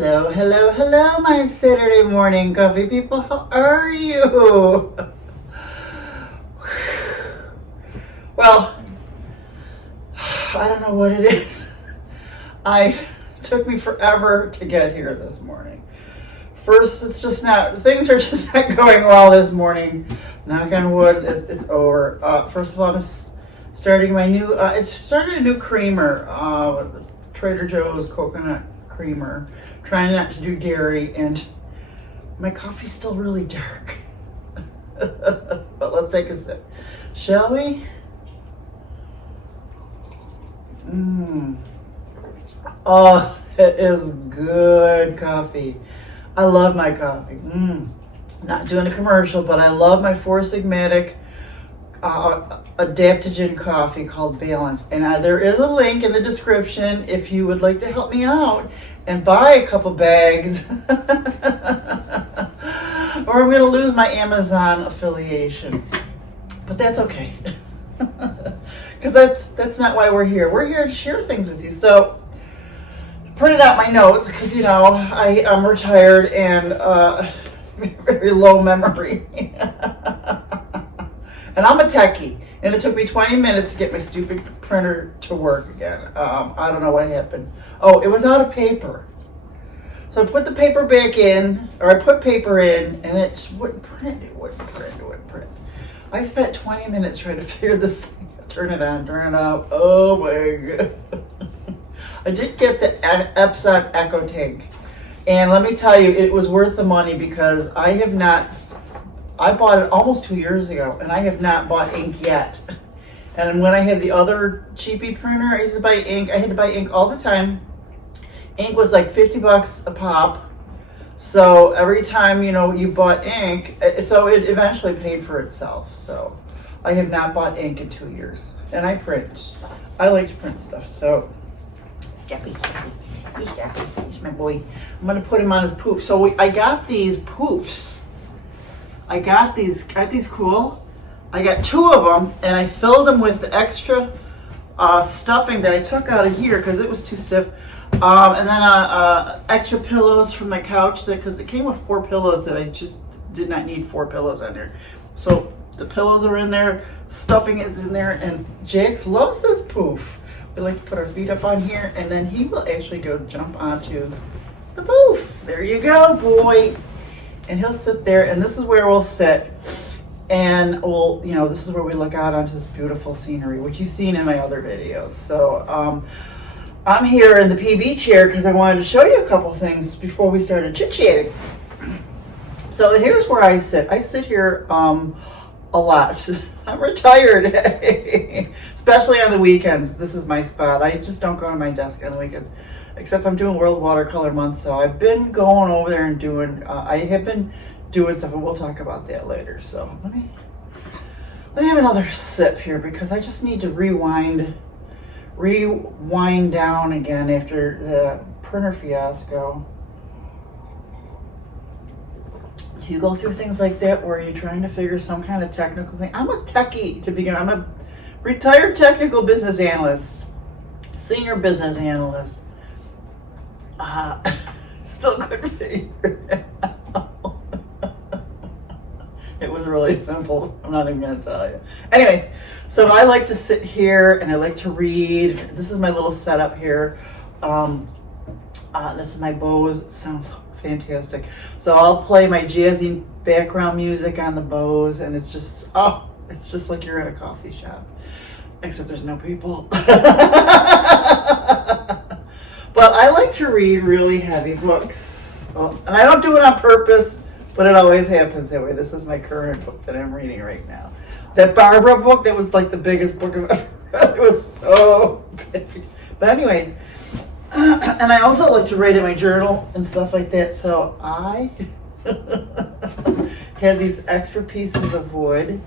Hello, hello, hello, my Saturday morning coffee people. How are you? Well, I don't know what it is. It took me forever to get here this morning. First, things are just not going well this morning. Knock on wood, it's over. First of all, I'm starting I started a new creamer, Trader Joe's coconut creamer. Trying not to do dairy, and my coffee's still really dark. But let's take a sip, shall we? Oh, it is good coffee. I love my coffee. Not doing a commercial, but I love my Sigmatic Adaptogen coffee called Balance. And there is a link in the description if you would like to help me out and buy a couple bags. Or I'm going to lose my Amazon affiliation. But that's okay. Because that's not why we're here. We're here to share things with you. So I printed out my notes because, I'm retired and very low memory. And I'm a techie. And it took me 20 minutes to get my stupid printer to work again. I don't know what happened. Oh, it was out of paper. So I put the paper back in, or I put paper in, and it just wouldn't print. It wouldn't print. I spent 20 minutes trying to figure this thing out. Turn it on, turn it off. Oh my God. I did get the Epson Echo tank. And let me tell you, it was worth the money because I bought it almost 2 years ago, and I have not bought ink yet. And when I had the other cheapy printer, I used to buy ink. I had to buy ink all the time. Ink was like $50 a pop. So every time, you bought ink, so it eventually paid for itself. So I have not bought ink in 2 years. And I print. I like to print stuff. So, Steppy. He's my boy. I'm going to put him on his poof. So I got these poofs. I got these cool. I got 2 of them, and I filled them with the extra stuffing that I took out of here because it was too stiff. And then extra pillows from my couch because it came with 4 pillows that I just did not need 4 pillows on there. So the pillows are in there, stuffing is in there, and Jax loves this poof. We like to put our feet up on here, and then he will actually go jump onto the poof. There you go, boy. And he'll sit there, and this is where we'll sit. And this is where we look out onto this beautiful scenery, which you've seen in my other videos. So I'm here in the PB chair because I wanted to show you a couple things before we started chit-chatting. So here's where I sit. I sit here a lot. I'm retired, especially on the weekends. This is my spot. I just don't go to my desk on the weekends. Except I'm doing World Watercolor Month, so I've been going over there and I have been doing stuff, and we'll talk about that later. So let me have another sip here because I just need to rewind down again after the printer fiasco. Do you go through things like that where you're trying to figure some kind of technical thing? I'm a techie to begin. I'm a retired technical business analyst, senior business analyst. Still couldn't figure it out. It was really simple. I'm not even going to tell you. Anyways, so I like to sit here and I like to read. This is my little setup here. This is my Bose. Sounds fantastic. So I'll play my jazzy background music on the Bose, and it's just like you're in a coffee shop, except there's no people. But I like to read really heavy books, and I don't do it on purpose, but it always happens that way. This is my current book that I'm reading right now. That Barbara book, that was like the biggest book I've ever read. It was so big. But anyways, and I also like to write in my journal and stuff like that. So I had these extra pieces of wood.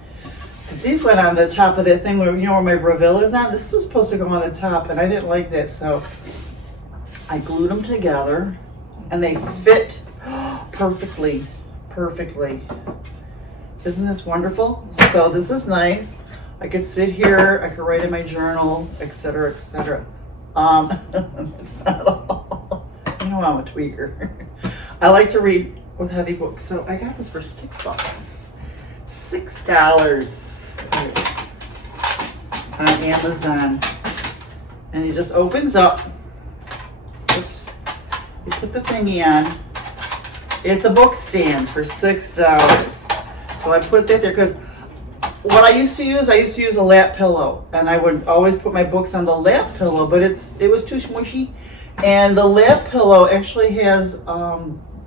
These went on the top of that thing where my Breville is on. This is supposed to go on the top, and I didn't like that, so I glued them together, and they fit perfectly. Isn't this wonderful? So this is nice. I could sit here, I could write in my journal, etc., etc. It's not all. know I'm a tweaker. I like to read with heavy books, so I got this for $6. $6 on Amazon. And it just opens up. Oops. You put the thingy on. It's a book stand for $6. So I put that there because what I used to use a lap pillow, and I would always put my books on the lap pillow, but it was too smushy. And the lap pillow actually has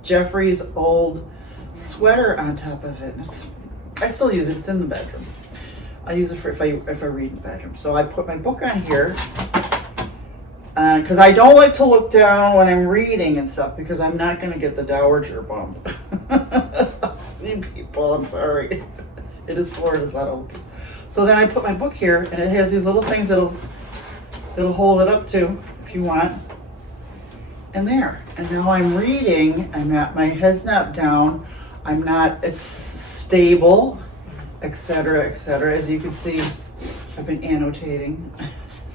Jeffrey's old sweater on top of it. I still use it. It's in the bedroom. I use it for if I read in the bedroom. So I put my book on here because I don't like to look down when I'm reading and stuff because I'm not going to get the dowager bump. I've seen people. I'm sorry. It is Florida's not open. So then I put my book here, and it has these little things that'll hold it up to if you want. And there. And now I'm reading. My head's not down. It's stable, etc., etc. As you can see, I've been annotating.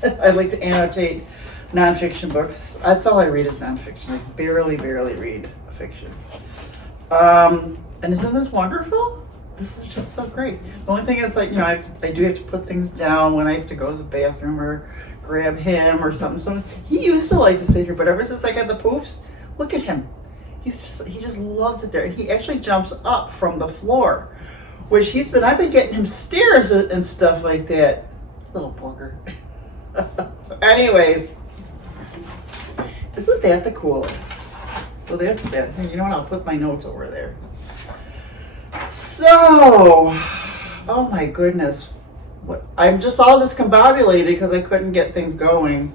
I like to annotate nonfiction books. That's all I read is nonfiction. I barely read fiction. And isn't this wonderful? This is just so great. The only thing is, like, I do have to put things down when I have to go to the bathroom or grab him or something. So he used to like to sit here, but ever since I got the poofs, look at him. He just loves it there, and he actually jumps up from the floor, which I've been getting him stairs and stuff like that. Little booger. So anyways, isn't that the coolest? So that's that. You know what? I'll put my notes over there. So, oh my goodness. I'm just all discombobulated because I couldn't get things going.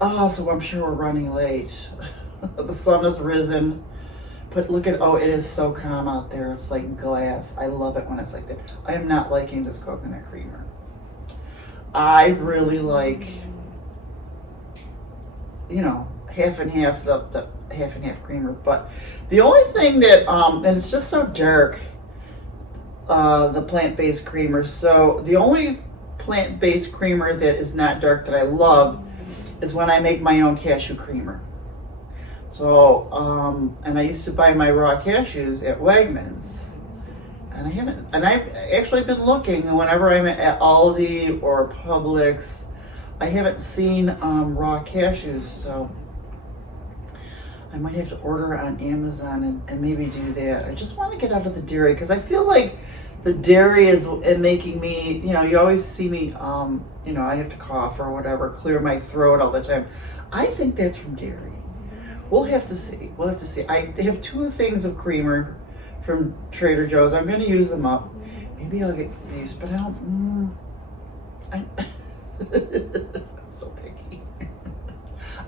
Oh, so I'm sure we're running late. The sun has risen. But look at, it is so calm out there. It's like glass. I love it when it's like that. I am not liking this coconut creamer. I really like, half and half, the half and half creamer. But the only thing that, and it's just so dark, the plant-based creamer. So the only plant-based creamer that is not dark that I love is when I make my own cashew creamer. So, and I used to buy my raw cashews at Wegmans. And I've actually been looking whenever I'm at Aldi or Publix. I haven't seen raw cashews, so I might have to order on Amazon and maybe do that. I just want to get out of the dairy because I feel like the dairy is making me, you always see me, I have to cough or whatever, clear my throat all the time. I think that's from dairy. We'll have to see. I have 2 things of creamer from Trader Joe's. I'm going to use them up. Maybe I'll get these, but I don't. I'm so picky.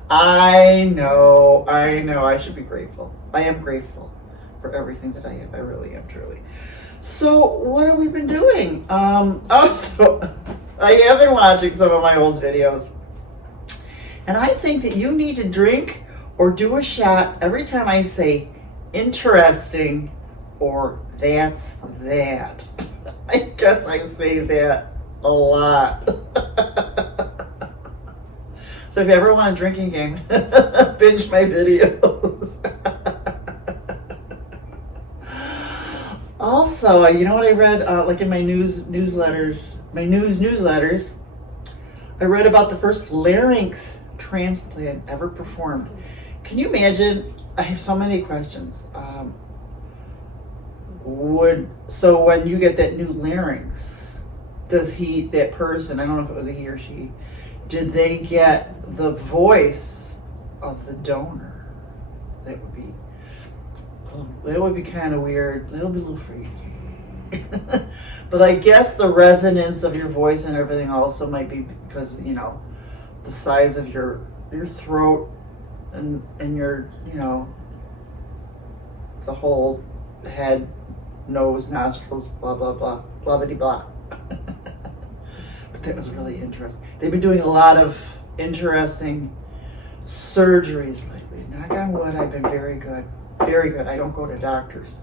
I know. I should be grateful. I am grateful for everything that I have. I really am, truly. So, what have we been doing? So I have been watching some of my old videos, and I think that you need to drink or do a shot every time I say interesting or that's that. I guess I say that a lot. So if you ever want a drinking game, binge my videos. Also, you know what I read, like in my newsletters, I read about the first larynx transplant ever performed. Can you imagine? I have so many questions. So when you get that new larynx, does that person, I don't know if it was a he or she, did they get the voice of the donor? That would be kind of weird. That'll be a little freaky. But I guess the resonance of your voice and everything also might be because, the size of your throat and your, the whole head, nose, nostrils, blah, blah, blah, blah, blah, blah. But that was really interesting. They've been doing a lot of interesting surgeries lately. Knock on wood, I've been very good. Very good. I don't go to doctors.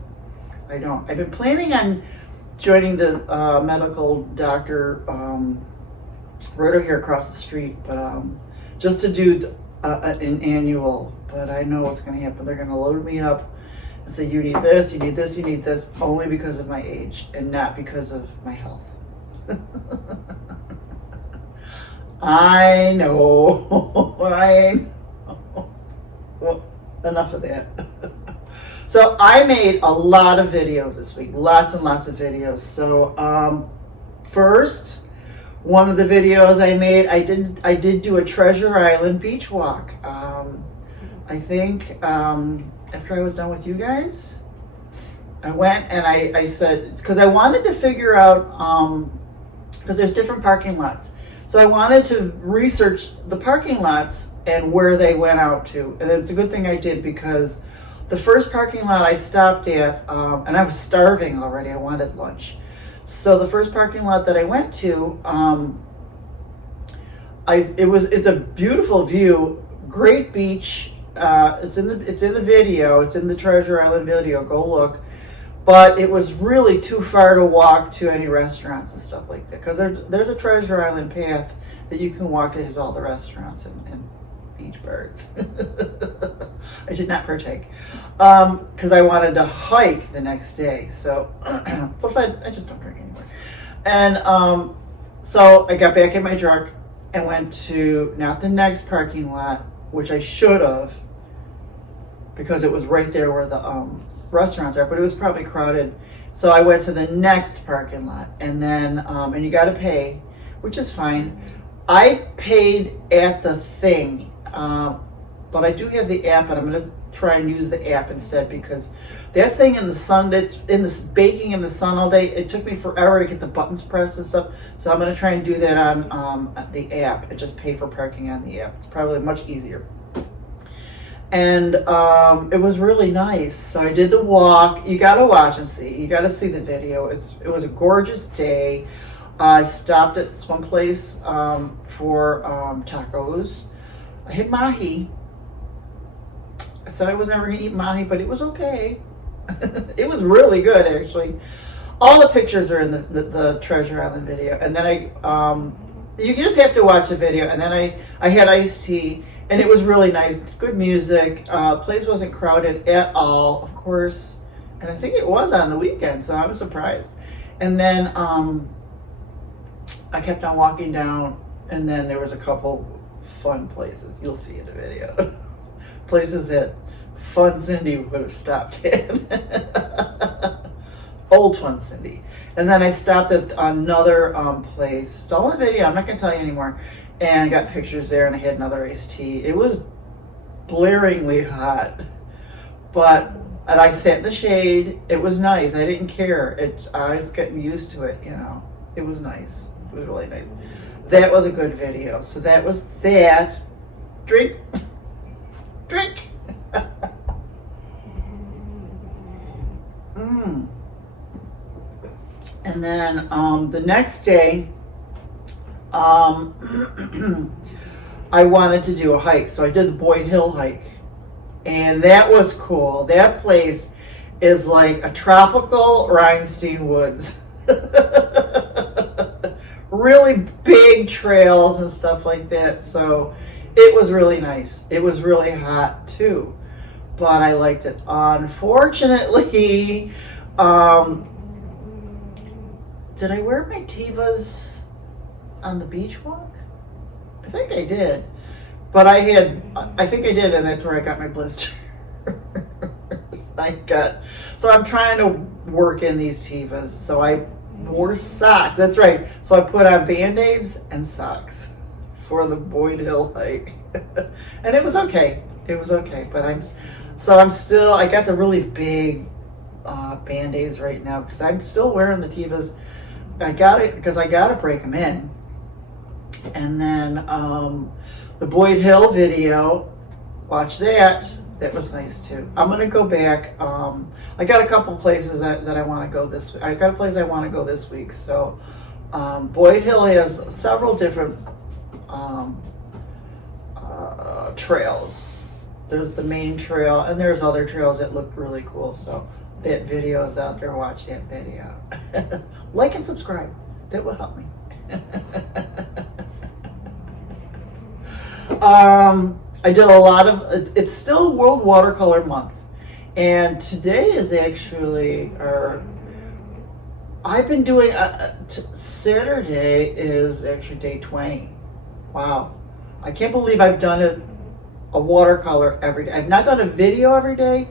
I don't. I've been planning on joining the medical doctor right over here across the street, but just to do an annual. But I know what's going to happen. They're going to load me up and say, you need this, you need this, you need this, only because of my age and not because of my health. I know. I know. Well, enough of that. So I made a lot of videos this week, lots and lots of videos. So first, one of the videos I made, I did do a Treasure Island beach walk. I think after I was done with you guys, I went and I said, because I wanted to figure out, because there's different parking lots. So I wanted to research the parking lots and where they went out to. And it's a good thing I did, because the first parking lot I stopped at, and I was starving already, I wanted lunch. So the first parking lot that I went to, it's a beautiful view, great beach. It's in the video. It's in the Treasure Island video. Go look. But it was really too far to walk to any restaurants and stuff like that, because there's a Treasure Island path that you can walk that has all the restaurants and beach bars. I did not partake because I wanted to hike the next day. So plus I just don't drink anymore. And so I got back in my truck and went to not the next parking lot, which I should have, because it was right there where the restaurants are, but it was probably crowded. So I went to the next parking lot, and then and you got to pay, which is fine. I paid at the thing, but I do have the app, and I'm going to try and use the app instead, because that thing in the sun, that's in this baking in the sun all day, it took me forever to get the buttons pressed and stuff. So I'm going to try and do that on the app and just pay for parking on the app. It's probably much easier. And it was really nice. So I did the walk. You got to watch and see. You got to see the video. It was a gorgeous day. I stopped at one place for tacos. I hit mahi. I said I was never going to eat mahi, but it was okay. It was really good, actually. All the pictures are in the Treasure Island video. And then you just have to watch the video. And then I had iced tea. And it was really nice, good music. Place wasn't crowded at all, of course. And I think it was on the weekend, so I was surprised. And then I kept on walking down, and then there was a couple fun places. You'll see in the video. Places that Fun Cindy would have stopped at. Old Fun Cindy. And then I stopped at another place. It's all in the video, I'm not going to tell you anymore. And I got pictures there, and I had another iced tea. It was blaringly hot, and I sat in the shade. It was nice. I didn't care. I was getting used to it, you know. It was nice. It was really nice. That was a good video. So that was that. Drink. Drink. And then the next day, I wanted to do a hike, so I did the Boyd Hill hike, and that was cool. That place is like a tropical Rhinestone woods. Really big trails and stuff like that, so it was really nice. It was really hot too, but I liked it. Unfortunately, did I wear my Tevas on the beach walk? I think I did, but I think I did, and that's where I got my blister. So I'm trying to work in these Tevas. So I wore socks. That's right. So I put on Band-Aids and socks for the Boyd Hill hike, and it was okay. It was okay, but I got the really big Band-Aids right now, because I'm still wearing the Tevas. I got it because I got to break them in. And then the Boyd Hill video, watch that. That was nice too. I'm going to go back. I got a couple places that I want to go this week. I got a place I want to go this week. So Boyd Hill has several different trails. There's the main trail, and there's other trails that look really cool. So that video is out there. Watch that video. Like and subscribe. That will help me. I did a lot of, it's still World Watercolor Month. And today is actually I've been doing, Saturday is actually day 20. Wow. I can't believe I've done a watercolor every day. I've not done a video every day.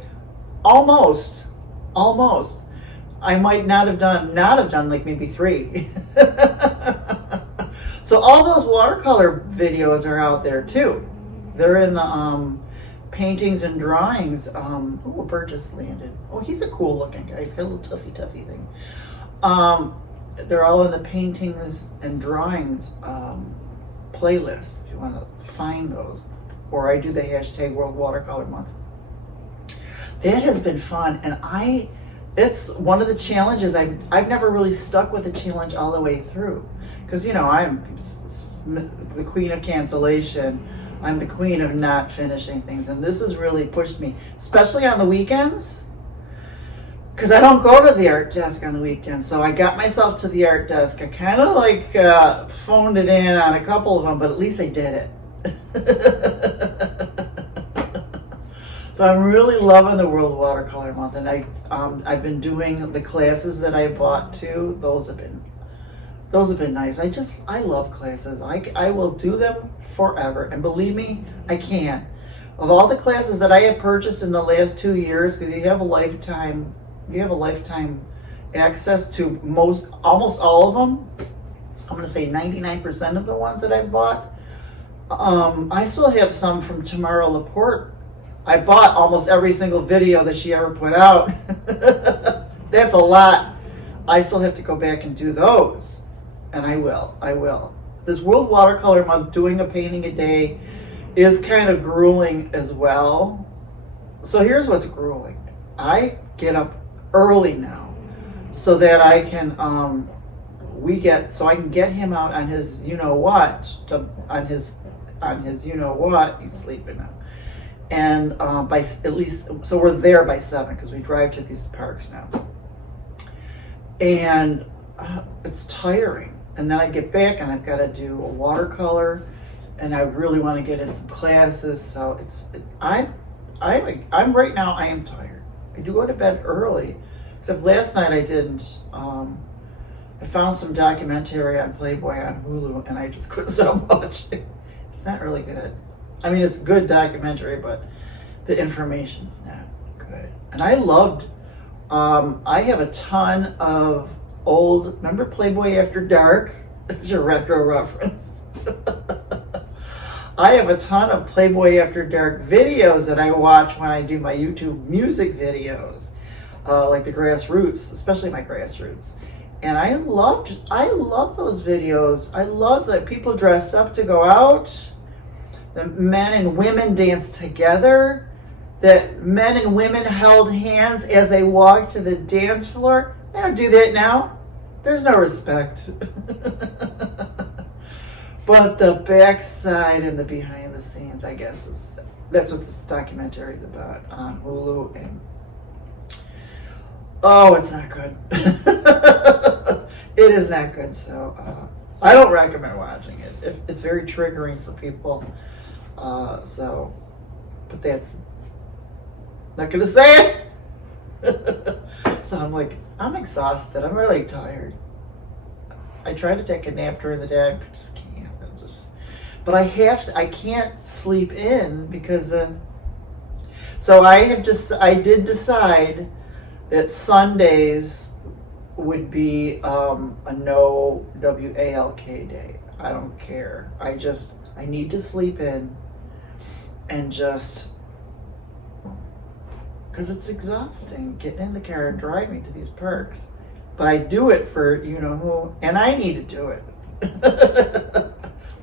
Almost. I might not have done like maybe 3. So all those watercolor videos are out there too. They're in the paintings and drawings. Oh, a bird just landed. Oh, he's a cool looking guy. He's got a little tuffy thing. They're all in the paintings and drawings playlist if you want to find those. Or I do the hashtag World Watercolor Month. That has been fun, and it's one of the challenges. I've never really stuck with a challenge all the way through, because I'm the queen of cancellation. I'm the queen of not finishing things, and this has really pushed me, especially on the weekends, because I don't go to the art desk on the weekends. So I got myself to the art desk. I kind of like phoned it in on a couple of them, but at least I did it. So I'm really loving the World Watercolor Month, and I've been doing the classes that I bought too. Those have been nice. I love classes. I will do them forever, and believe me, I can. Of all the classes that I have purchased in the last 2 years, because you have a lifetime access to almost all of them. I'm going to say 99% of the ones that I've bought. I still have some from Tamara Laporte. I bought almost every single video that she ever put out. That's a lot. I still have to go back and do those. And I will. This World Watercolor Month, doing a painting a day, is kind of grueling as well. So here's what's grueling. I get up early now so that I can I can get him out on his he's sleeping now. And so we're there by 7 because we drive to these parks now. And it's tiring. And then I get back and I've got to do a watercolor, and I really want to get in some classes. So I'm right now, I am tired. I do go to bed early, except last night I didn't. I found some documentary on Playboy on Hulu, and I just couldn't stop watching. It's not really good. I mean, it's a good documentary, but the information's not good. And I loved, I have a ton of old, remember Playboy After Dark? It's a retro reference. I have a ton of Playboy After Dark videos that I watch when I do my YouTube music videos, like the grassroots, especially my grassroots. And I love those videos. I love that people dress up to go out. The men and women danced together, that men and women held hands as they walked to the dance floor. They don't do that now. There's no respect. But the backside and the behind the scenes, I guess, that's what this documentary is about on Hulu. And oh, it's not good. It is not good. So I don't recommend watching it. It's very triggering for people. But that's not gonna say it. So I'm exhausted. I'm really tired. I try to take a nap during the day, but just can't. But I can't sleep in because. So I did decide that Sundays would be a no WALK day. I don't care. I need to sleep in. And just, because it's exhausting getting in the car and driving to these parks. But I do it for who, and I need to do it.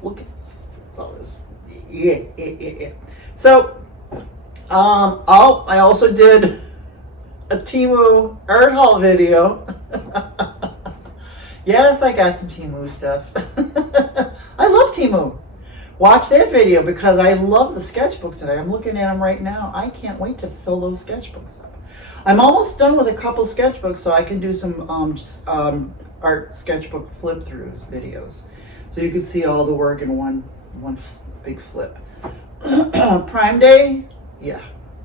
Look at all this. Yeah. So, I also did a Temu art haul video. Yes, I got some Temu stuff. I love Temu. Watch that video because I love the sketchbooks today. I'm looking at them right now. I can't wait to fill those sketchbooks up. I'm almost done with a couple sketchbooks, so I can do some art sketchbook flip-throughs videos. So you can see all the work in one big flip. Prime Day, yeah.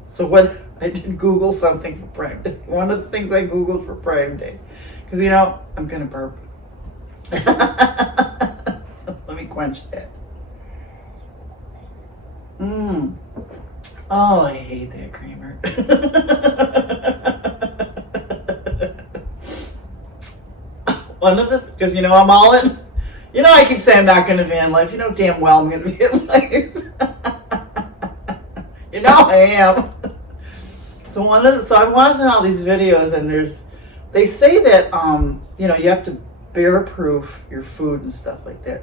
So what, I did Google something for Prime Day. One of the things I Googled for Prime Day, because you know, I'm gonna burp. Let me quench that. Oh, I hate that creamer. One of the, because you know, I'm all in. You know, I keep saying I'm not going to van life. You know damn well I'm going to van life. You know I am. So I'm watching all these videos, and they say that you know, you have to bear proof your food and stuff like that.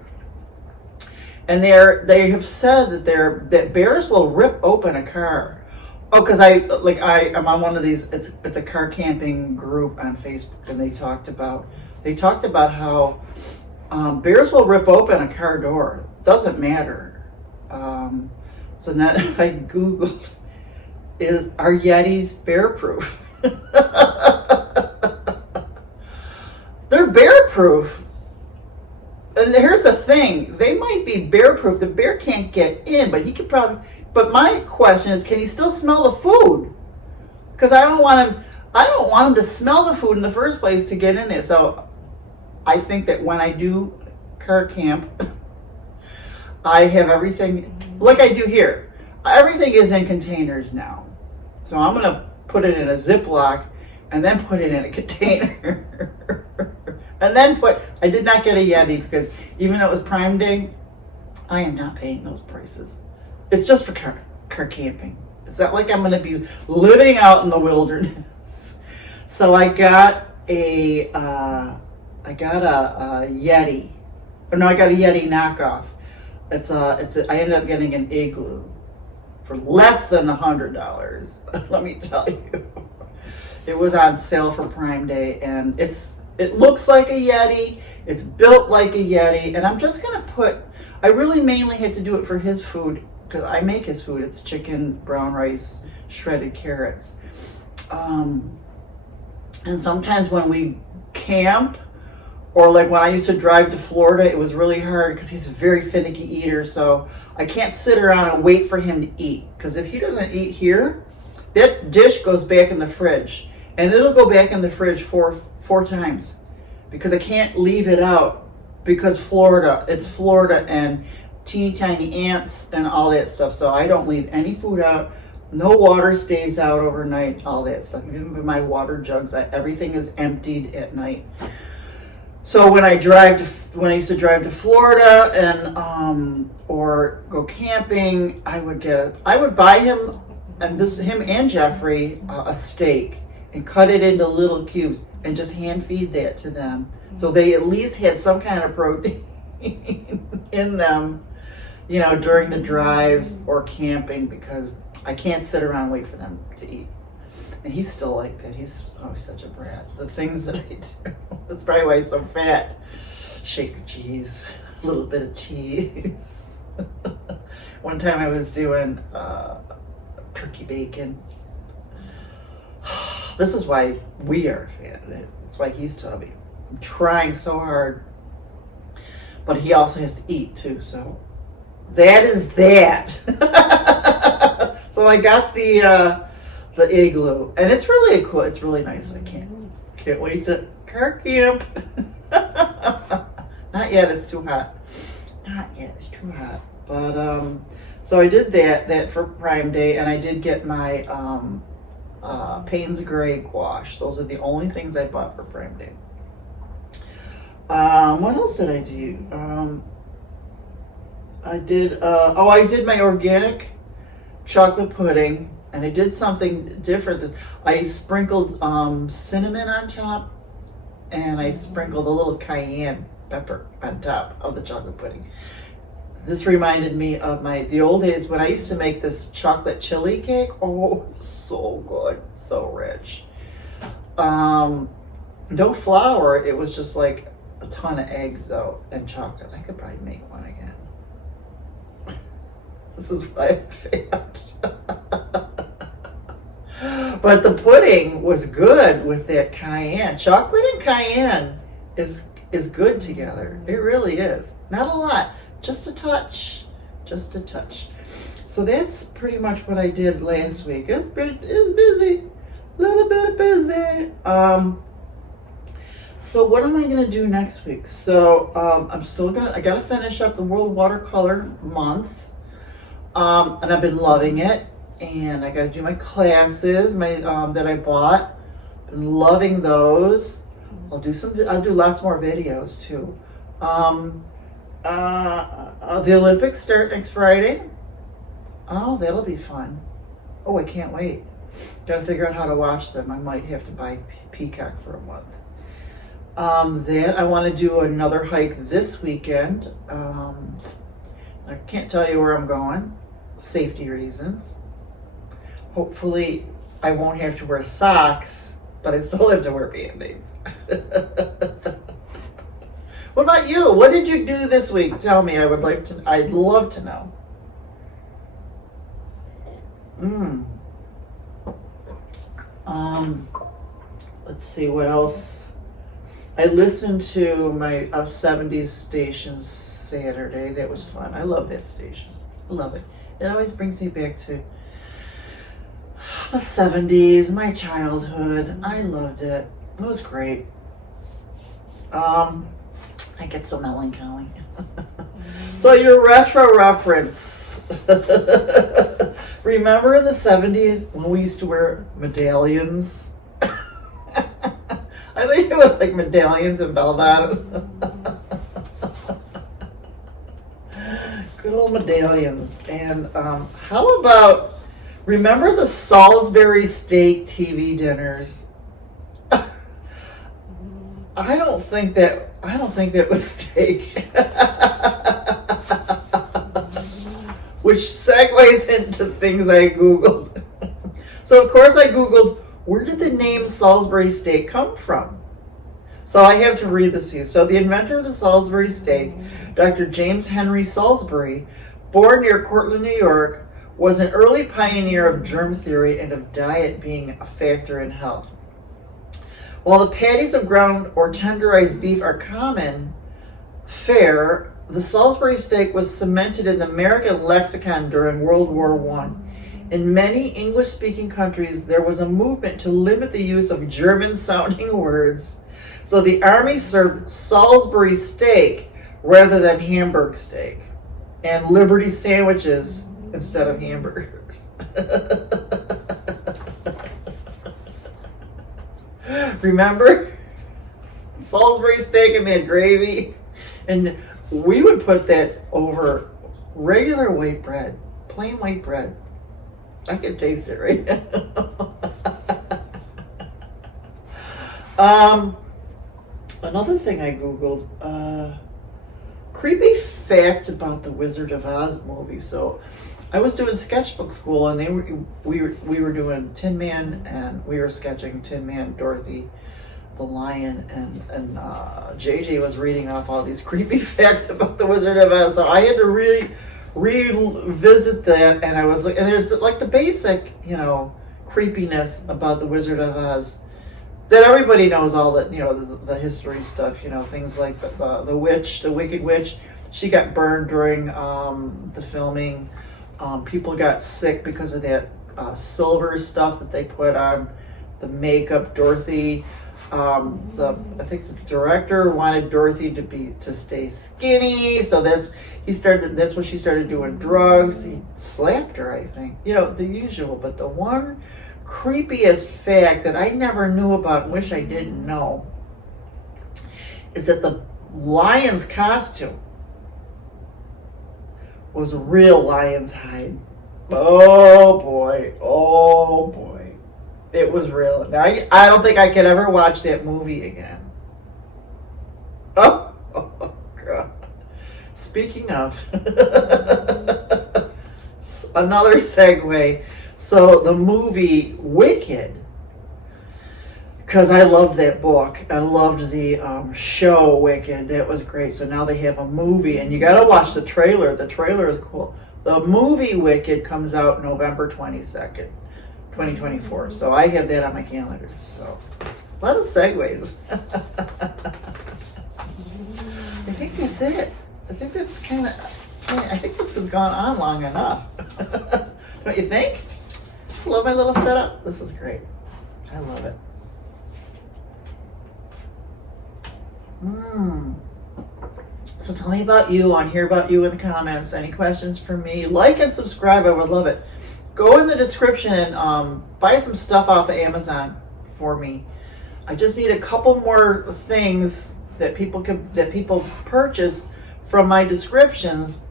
And they have said that bears will rip open a car. Oh, because I'm on one of these. It's a car camping group on Facebook, and they talked about how bears will rip open a car door. Doesn't matter. So now I Googled, are Yetis bear proof? They're bear proof. And here's the thing, they might be bear proof. The bear can't get in, but he could probably, but my question is, can he still smell the food? Because I don't want him to smell the food in the first place to get in there. So I think that when I do car camp, I have everything like I do here. Everything is in containers now. So I'm gonna put it in a Ziploc and then put it in a container. And then I did not get a Yeti because even though it was Prime Day, I am not paying those prices. It's just for car camping. It's not like I'm going to be living out in the wilderness. So I got a Yeti. Or no, I got a Yeti knockoff. I ended up getting an Igloo for less than $100. Let me tell you. It was on sale for Prime Day, and it looks like a Yeti, it's built like a Yeti, and I'm just gonna I really mainly had to do it for his food, because I make his food. It's chicken, brown rice, shredded carrots. And sometimes when we camp, or like when I used to drive to Florida, it was really hard because he's a very finicky eater, so I can't sit around and wait for him to eat, because if he doesn't eat here, that dish goes back in the fridge, and it'll go back in the fridge four times, because I can't leave it out, because it's Florida and teeny tiny ants and all that stuff. So I don't leave any food out. No water stays out overnight, all that stuff. Even my water jugs, everything is emptied at night. So when I used to drive to Florida and or go camping, I would buy him and Jeffrey a steak and cut it into little cubes and just hand feed that to them. So they at least had some kind of protein in them, you know, during the drives or camping, because I can't sit around and wait for them to eat. And he's still like that. He's such a brat. The things that I do, that's probably why he's so fat. Shake of cheese, a little bit of cheese. One time I was doing turkey bacon. This is why we are fat. That's why he's chubby. I'm trying so hard. But he also has to eat too, so that is that. So I got the Igloo, and it's really cool. It's really nice. I can't wait to car camp. Not yet. It's too hot. Not yet. It's too hot. But so I did that for Prime Day, and I did get my Payne's Gray gouache. Those are the only things I bought for Prime Day. What else did I do? I did my organic chocolate pudding, and I did something different. I sprinkled cinnamon on top, and I sprinkled a little cayenne pepper on top of the chocolate pudding. This reminded me of the old days when I used to make this chocolate chili cake. Oh, so good, so rich. No flour. It was just like a ton of eggs though and chocolate. I could probably make one again. This is why I'm fat. But the pudding was good with that cayenne. Chocolate and cayenne is good together. It really is. Not a lot. Just a touch. Just a touch. So that's pretty much what I did last week. It was busy, a little bit busy. So what am I gonna do next week? So I gotta finish up the World Watercolor Month, and I've been loving it. And I gotta do my classes, that I bought. Been loving those. I'll do lots more videos too. The Olympics start next Friday. Oh, that'll be fun. Oh, I can't wait. Gotta figure out how to watch them. I might have to buy Peacock for a month. Then I want to do another hike this weekend. I can't tell you where I'm going. Safety reasons. Hopefully I won't have to wear socks, but I still have to wear Band-Aids. What about you? What did you do this week? Tell me. I'd love to know. Let's see what else. I listened to my 70s station Saturday. That was fun. I love that station. I love it. It always brings me back to the 70s, my childhood. I loved it. It was great. I get so melancholy. So your retro reference. Remember in the 70s when we used to wear medallions? I think it was like medallions and bell bottoms. Good old medallions. And how about, remember the Salisbury steak TV dinners? I don't think that was steak. Which segues into things I Googled. So of course I Googled, where did the name Salisbury steak come from? So I have to read this to you. So the inventor of the Salisbury steak, Dr. James Henry Salisbury, born near Cortland, New York, was an early pioneer of germ theory and of diet being a factor in health. While the patties of ground or tenderized beef are common fare, the Salisbury steak was cemented in the American lexicon during World War I. In many English-speaking countries, there was a movement to limit the use of German-sounding words, so the Army served Salisbury steak rather than Hamburg steak, and Liberty sandwiches instead of hamburgers. Remember? Salisbury steak and that gravy. And we would put that over regular white bread, plain white bread. I can taste it right now. Another thing I Googled, creepy facts about the Wizard of Oz movie. So I was doing sketchbook school, and we were doing Tin Man, and we were sketching Tin Man, Dorothy, the Lion, and JJ was reading off all these creepy facts about the Wizard of Oz. So I had to really revisit that, and I was like, and there's like the basic, creepiness about the Wizard of Oz that everybody knows, all that, the history stuff, things like the witch, the Wicked Witch. She got burned during the filming. People got sick because of that silver stuff that they put on the makeup. Dorothy, I think the director wanted Dorothy to stay skinny, so that's when she started doing drugs. He slapped her, I think. The usual. But the one creepiest fact that I never knew about and wish I didn't know is that the lion's costume was a real lion's hide. Oh boy. It was real. Now, I don't think I could ever watch that movie again. Oh God. Speaking of, another segue. So the movie Wicked, because I loved that book. I loved the show Wicked. That was great. So now they have a movie, and you got to watch the trailer. The trailer is cool. The movie Wicked comes out November 22nd, 2024. So I have that on my calendar. So a lot of segues. I think that's it. I think that's kind of Okay, I think this has gone on long enough. Don't you think? Love my little setup. This is great. I love it. So tell me about you. I want to hear about you in the comments. Any questions for me? Like and subscribe. I would love it. Go in the description and buy some stuff off of Amazon for me. I just need a couple more things that people purchase from my descriptions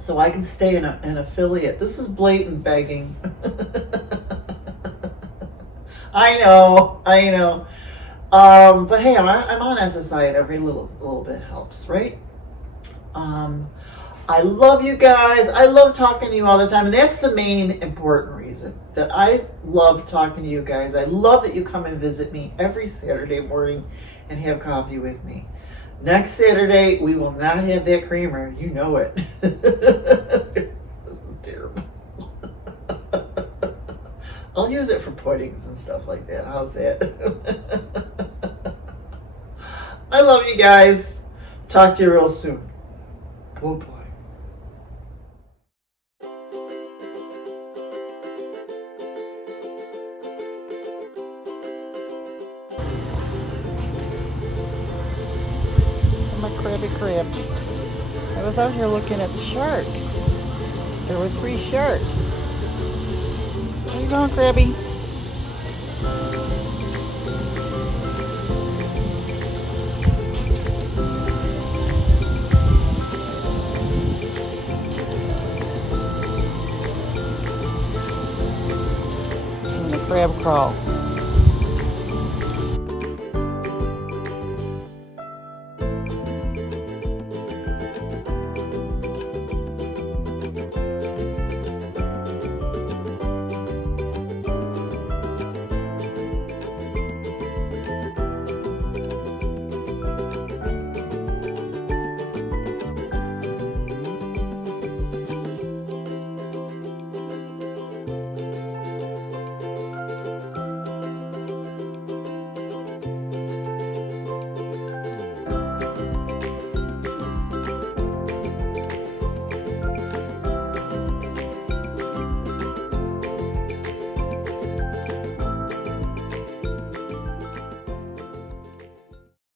so I can stay an affiliate. This is blatant begging. I know. But hey, I'm on SSI, and every little bit helps, right? I love you guys. I love talking to you all the time, and that's the main important reason that I love talking to you guys. I love that you come and visit me every Saturday morning and have coffee with me. Next Saturday, we will not have that creamer. You know it. This is terrible. I'll use it for puddings and stuff like that. How's that? I love you guys. Talk to you real soon. Oh boy. My crabby crab. I was out here looking at the sharks. There were 3 sharks. Where you going, Krabby? And the crab crawl.